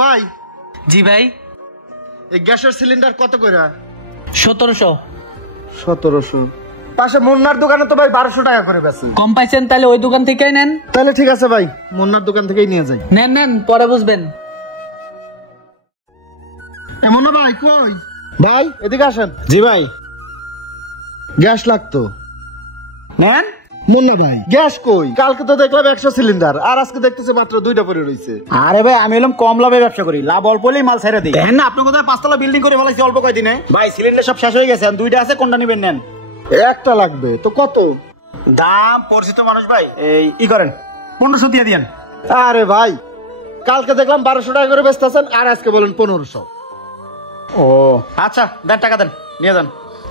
ভাই। জি ভাই। এই গ্যাসের সিলিন্ডার কত করে? 1700। 1700। পাশে মুন্নার দোকানে তো ভাই 1200 টাকা করে বেচে। কম পাইছেন, তাহলে ওই দোকান থেকেই নেন। তাহলে ঠিক আছে ভাই, মুন্নার দোকান থেকেই নিয়ে যাই। নেন নেন, পরে বুঝবেন। এমন না ভাই, কই ভাই এদিকে আসেন। জি ভাই, গ্যাস লাগতো। নেন। মুন্না ভাই গ্যাস কই? কালকে তো দেখলাম 100 সিলিন্ডার, আর আজকে দেখতেছি মাত্র 2টা পড়ে রইছে। আরে ভাই আমি হলাম কম লাভে ব্যবসা করি, লাভ অল্প হলেই মাল ছেড়ে দিই। দেখেন না আপনি কোথায় 5 তলা বিল্ডিং করে ফেলাইছি অল্প কয়দিনে। ভাই সিলিন্ডার সব শেষ হয়ে গেছে, 2টা আছে, কোনটা নেবেন নেন। একটা লাগবে তো কত দাম? পরিচিত মানুষ ভাই, এই করেন 1500 দিয়ে দিয়েন। আরে ভাই কালকে দেখলাম 1200 টাকা করে বেচতেছেন, আর আজকে বলেন 1500। ও আচ্ছা দেন, টাকা দেন, নিয়ে যান।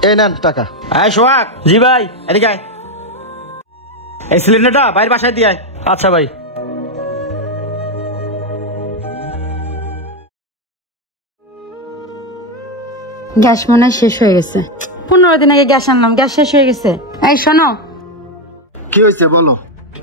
এই নেন টাকা। এই সোহাগ। জি ভাই। এদিকে আয়, এই সিলিন্ডারটা বাইরের বাসায় দিয়ে আয়। আচ্ছা ভাই। গ্যাস মনে হয় শেষ হয়ে গেছে। 15 দিন আগে গ্যাস আনলাম, গ্যাস শেষ হয়ে গেছে। এই শোনো, কি হয়েছে বলো?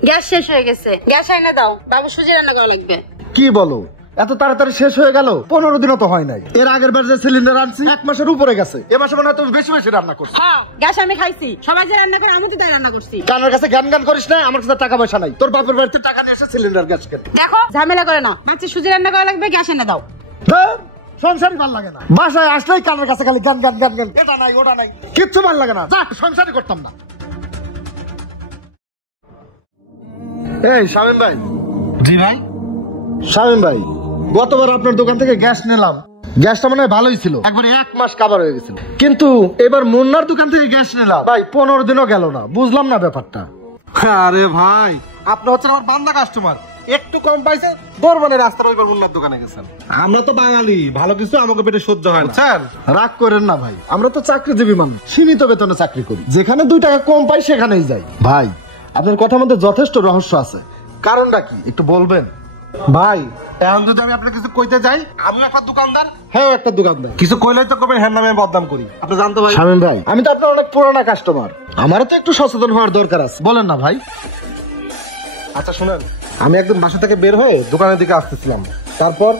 গ্যাস শেষ হয়ে গেছে, গ্যাস আইনা দাও, বাবু সুজি রান্না করা লাগবে। কি বলো, এত তাড়াতাড়ি শেষ হয়ে গেল? 15 দিনও তো হয় নাই। এর আগের বার যে সিলিন্ডার আনছি 1 মাসের উপরে গেছে। এ মাসে মনে হয় তুমি বেশি বেশি রান্না করছো। হ্যাঁ, গ্যাস আমি খাইছি, সবাই যে রান্না করে আমি তো তাই রান্না করছি। কানের কাছে গান গান করিস না, আমার কাছে টাকা পয়সা নাই। তোর বাপের বাড়িতে টাকা নিয়ে এসে সিলিন্ডার গ্যাস কেটে দেখো ঝামেলা করে না, বাচ্চা সুজি রান্না করা লাগবে, গ্যাস এনে দাও। সংসারই ভাল লাগে না, বাসায় আসলেই কানের কাছে খালি গান গান গান গান, এটা নাই ওটা নাই, কিচ্ছু ভাল লাগে না। যা, সংসারই করতাম না। এই শামীম ভাই। জি ভাই। শামীম ভাই, গতবার আপনার দোকান থেকে গ্যাস নিলাম, গ্যাসটা মনে হয় ভালোই ছিল, একবারে 1 মাস কাভার হয়ে গেছিল। কিন্তু এবার মুন্নার দোকান থেকে গ্যাস নিলাম ভাই, 15 দিনও গেল না, বুঝলাম না ব্যাপারটা। আরে ভাই আপনি হচ্ছেন আমার বান্দা কাস্টমার, একটু কম পাইছে দরবারে রাস্তার ওইবার মুন্নার দোকানে গেছেন। আমরা তো বাঙালি, ভালো কিছু আমাকে পেটে সহ্য হয় না। স্যার রাগ করেন না ভাই, আমরা তো চাকরিজীবী মানুষ, সীমিত বেতনে চাকরি করি, যেখানে 2 টাকা কম পাই সেখানেই যাই। ভাই আপনার কথার মধ্যে যথেষ্ট রহস্য আছে, কারণটা কি একটু বলবেন? ভাই এখন যদি আমি আপনার কিছু কইতে যাই, আমি একটা দোকানদার, হ্যাঁ একটা দোকানদার, কিছু কইলেই তো কবে হ্যাঁ নামে বদনাম করি। আপনি জানতে ভাই শামীম ভাই, আমি তো আপনার অনেক পুরানা কাস্টমার, আমারও তো একটু সচেতন হওয়ার দরকার আছে, বলেন না ভাই? আচ্ছা শুনেন, আমি একদম বাসা থেকে বের হয়ে দোকানের দিকে আসতেছিলাম, তারপর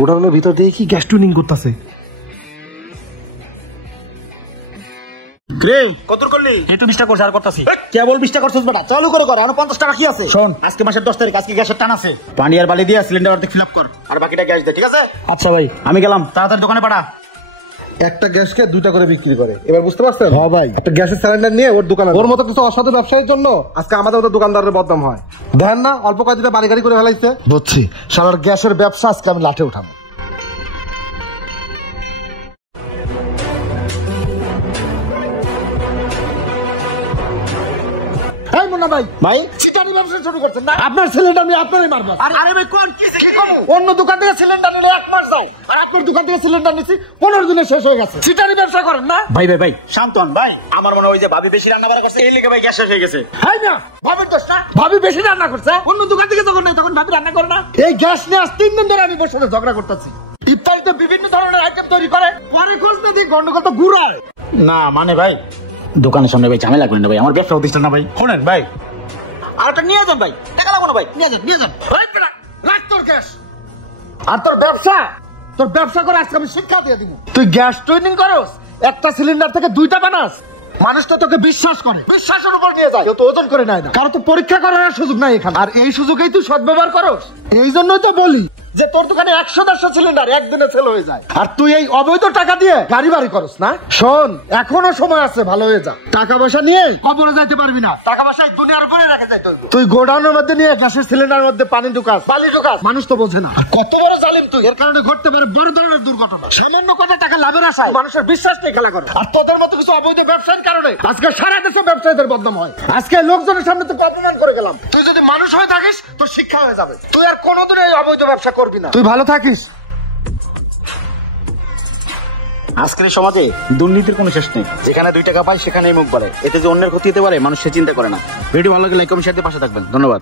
গোডাউনের ভিতর দিয়ে কি গ্যাস টুনিং করতেছে। কত করলি? একটু 20 টাকা করছ, আর করতাছি। কেবল 20 টাকা করছস বেটা, চালু করে কর, আর 50 টাকা কি আছে? শোন, আজকে মাসের 10 তারিখ, আজকে গ্যাসের টান আছে, পানি আর বালি দিয়ে সিলিন্ডার অর্ধেক ফিল আপ কর, আর বাকিটা গ্যাস দে, ঠিক আছে? আচ্ছা ভাই, আমি গেলাম, তাড়াতাড়ি দোকানে পাঠা। একটা গ্যাসকে 2টা করে বিক্রি করে, এবার বুঝতে পারছেন? হ্যাঁ ভাই, একটা গ্যাসের সিলিন্ডার নিয়ে ওর দোকানে, ওর মতো কিছু অসাধু ব্যবসায়ীর জন্য আজকে আমাদের মতো দোকানদারের বদনাম হয়। দেখেন না অল্প কয়েকটা বাড়ি গাড়ি করে ফেলাইছে। বুঝছি, সারার গ্যাসের ব্যবসা আজকে আমি লাঠে উঠাবো। ভাই ভাই চিটারি ব্যবসা শুরু করছেন না? আপনার সিলিন্ডার আমি আপনারই মারবো। আরে ভাই কোন কি অন্য দোকান থেকে সিলিন্ডার নিলে 1 মাস যাও, আর আপনার দোকান থেকে সিলিন্ডার নিছি 15 দিনে শেষ হয়ে গেছে। চিটারি ব্যবসা করেন না ভাই? ভাই ভাই শান্ত হন ভাই, আমার মনে হয় যে ভাবি বেশি রান্না বাড়া করছে, এই লেগে ভাই গ্যাস শেষ হয়ে গেছে। হাই না, ভাবির দোষ না, ভাবি বেশি রান্না করছে, অন্য দোকান থেকে যখন নাই তখন ভাবি রান্না করে না। এই গ্যাস নিয়ে আজ 3 দিন ধরে আমি ওর সাথে ঝগড়া করতেছি। ইফতারিতে বিভিন্ন ধরনের আইটেম তৈরি করে, পরে খোঁজ না দিয়ে গন্ডগোল তো ঘুরায় না। মানে ভাই দোকানের সামনে ভাই ঝামেলা করেন না ভাই, আমার ব্যবসা প্রতিষ্ঠান না ভাই। শোনেন ভাই, আরেকটা নিয়ে যান ভাই, টাকা লাগবে না ভাই, নিয়ে যান নিয়ে যান। রাখ তোর গ্যাস আর তোর ব্যবসা, তোর ব্যবসা করে আজকে আমি শিক্ষা দিয়ে দিব। তুই গ্যাস ট্রেনিং করস, একটা সিলিন্ডার থেকে 2টা বানাস, মানুষ তো তোকে বিশ্বাস করে, বিশ্বাসের উপর নিয়ে যায়, কেউ তো ওজন করে নেয় না, কারো তো পরীক্ষা করার সুযোগ নাই এখানে, আর এই সুযোগেই তুই সদ্ব্যবহার করস। এই জন্যই তো বলি যে তোর দোকানে 100-150 সিলিন্ডার একদিনে সেল হয়ে যায়, আর তুই এই অবৈধ টাকা দিয়ে গাড়ি বাড়ি করস না। শোন, এখনো সময় আছে, ভালো হয়ে যা, টাকা পয়সা নিয়ে কবরে যাইতে পারবি না, টাকা পয়সা দুনিয়ার উপরে রেখে যাইতে হবে। তুই গোডাউনের মধ্যে নিয়ে গ্যাসের সিলিন্ডারের মধ্যে পানি ঢুকাস, বালি ঢুকাস, মানুষ তো বোঝে না। কত বড় জালিম তুই, এর কারণে ঘটতে পারে বড় ধরনের দুর্ঘটনা। সামান্য কত টাকা লাভের আশায় মানুষের বিশ্বাস নিয়ে খেলা করে, আর তোদের মতো কিছু অবৈধ ব্যবসায়ীর কারণে আজকে সারা দেশে ব্যবসায়ীদের বদনাম হয়। আজকে লোকজনের সামনে তোকে অপমান করে গেলাম, তুই যদি মানুষ হয়ে থাকিস তোর শিক্ষা হয়ে যাবে, তুই আর কোনোদিন এই অবৈধ ব্যবসা করবি না। তুই ভালো থাকিস। আজকের সমাজে দুর্নীতির কোনো শেষ নেই, যেখানে 2 টাকা পায় সেখানেই মুখ বাড়ে, এতে যে অন্যের ক্ষতি হতে পারে মানুষ সে চিন্তা করে না। ভিডিও ভালো লাগলে লাইক কমেন্ট শেয়ার দিয়ে পাশে থাকবেন, ধন্যবাদ।